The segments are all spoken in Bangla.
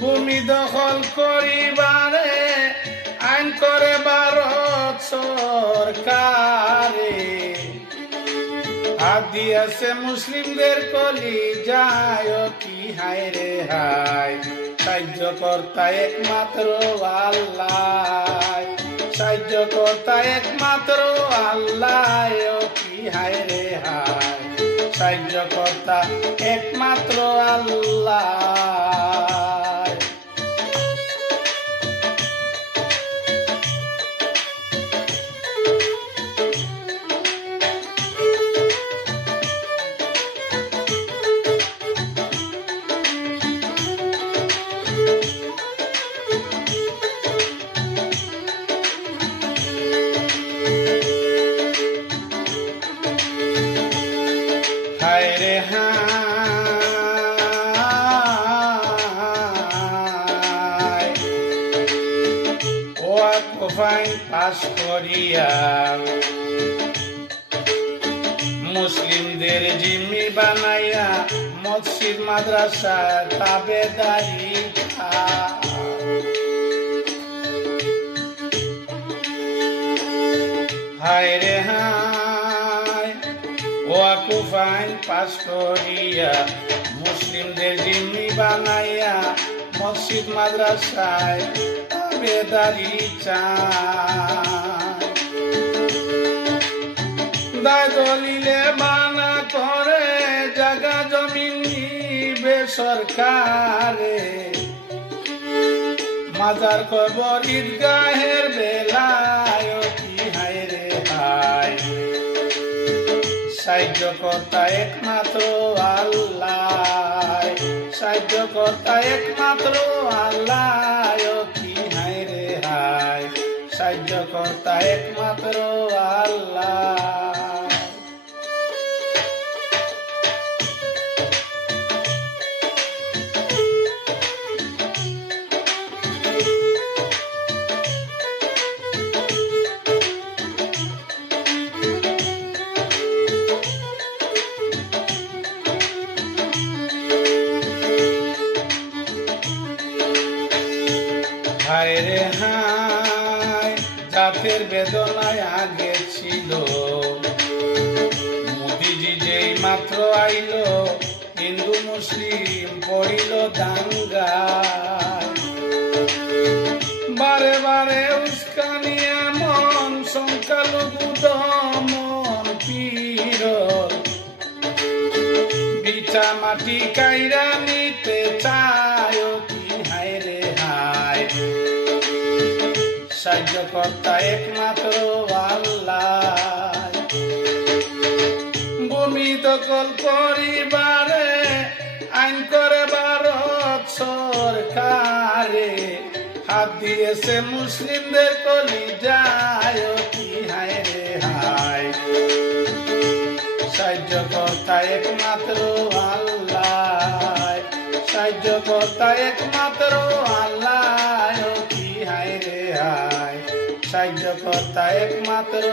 ভূমি দখল করিবারে, আইন করে ভারত সরকারে। হাত দিয়েছে মুসলিমদের কলি যায় কি হায় রে হায়। সাহায্যকর্তা একমাত্র আল্লাহ। সাহায্যকর্তা একমাত্র আল্লাহ কি হায় রে হায়। সাহায্যকর্তা একমাত্র আল্লাহ। ও কোফাইন পাশ করিয়া। মুসলিমদের জিম্মি বানাইয়া মসজিদ মাদ্রাসা তাবেদারি হায় রে হায় ওয়াকুফ আইন পাশ করিয়া। মুসলিমদের জিম্মি বানাইয়া মসজিদ, মাদ্রাসায় বেদারি চায় দায় দলিলে মানা করে জাগা জমিন নিবে সরকারে। মাজার কবর ঈদগাহের বেলায়, কি হায় রে হায় সাহায্যকর্তা একমাত্র আল্লাহ। সাহায্যকর্তা একমাত্র আল্লাহ সাহায্যকর্তা একমাত্র আল্লাহ। জাতের বেদনায় আগে ছিল। মোদিজি যেই মাত্র আইল, হিন্দু, মুসলিম পড়িল দাঙ্গা। বারে বারে উস্কানিয়া মন সংখ্যালঘু দমন পীর বিছা মাটি কাইরা সাহায্যকর্তা একমাত্র আল্লাহ। ভূমি দখল করিবারে, আইন করে ভারত সরকারে। হাত দিয়েছে মুসলিমদের কলি যায় কি হায় রে হায়। সাহায্যকর্তা একমাত্র আল্লাহ। সাহায্যকর্তা একমাত্র আল্লাহ। সাহায্যকর্তা একমাত্র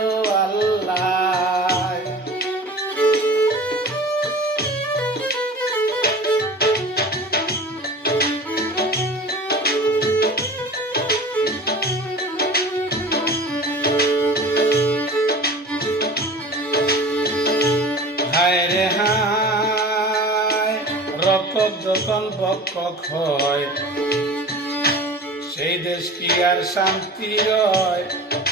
আল্লাহ। হায় রে রক্ষক যখন বক্ষক হয় সেই দেশ কি আর শান্তি রয়?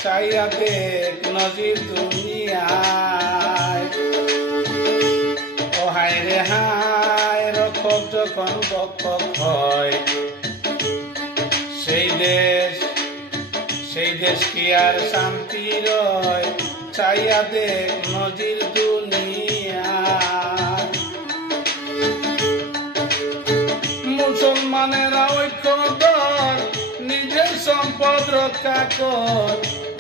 চাইয়া দেখ নজির দুনিয়ায়। ও হায় রে হায়, রক্ষক যখন বক্ষক হয়, সেই দেশ সেই দেশ কি আর শান্তি রয়? চাইয়া দেখ নজির দুনিয়া মুসলমানেরা ঐক্য নিজের সম্পদ রক্ষা কর।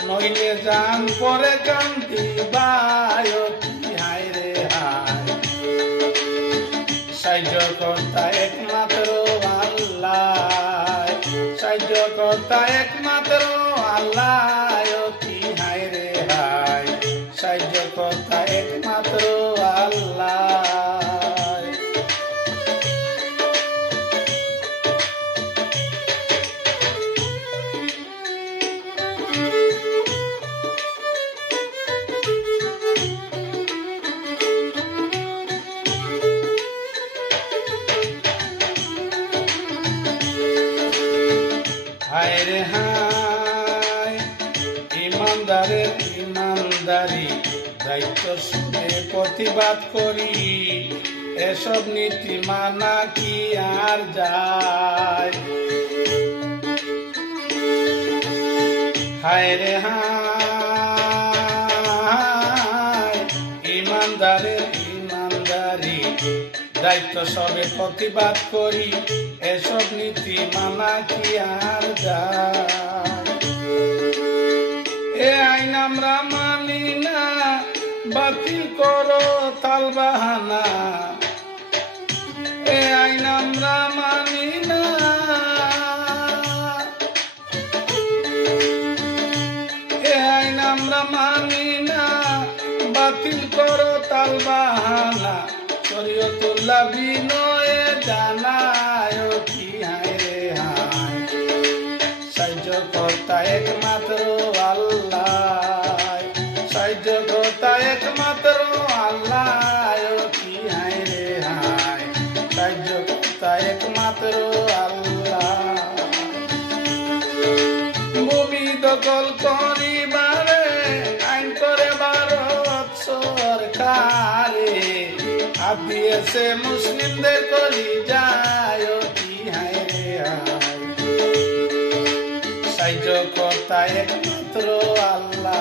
নইলে যান পরে কান্তি হায় রে হায়। সাহায্যকর্তা একমাত্র আল্লাহ। সাহায্যকর্তা একমাত্র আল্লাহ। হায় রে হায়। সাহায্যকর্তা একমাত্র ইমানদারি দায়িত্ব শুনে প্রতিবাদ করি। এসব নীতি মানা কি আর যায়? হায় রে হায়, ইমানদারের ইমানদারি, দায়িত্ব সবে প্রতিবাদ করি। এসব নীতি মানা কি আর যায়? করো তাল বাহানা এ আইন আমরা মানি না। এ আইন আমরা মানি না। বাতিল করো তালবাহানা, শরীয়তুল্লাহ বিনয়ে। দখল করিবারে আইন করে ভারত সরকারে। আপিয়েছে মুসলিমদের করি যায় কর্তা একমাত্র আল্লাহ।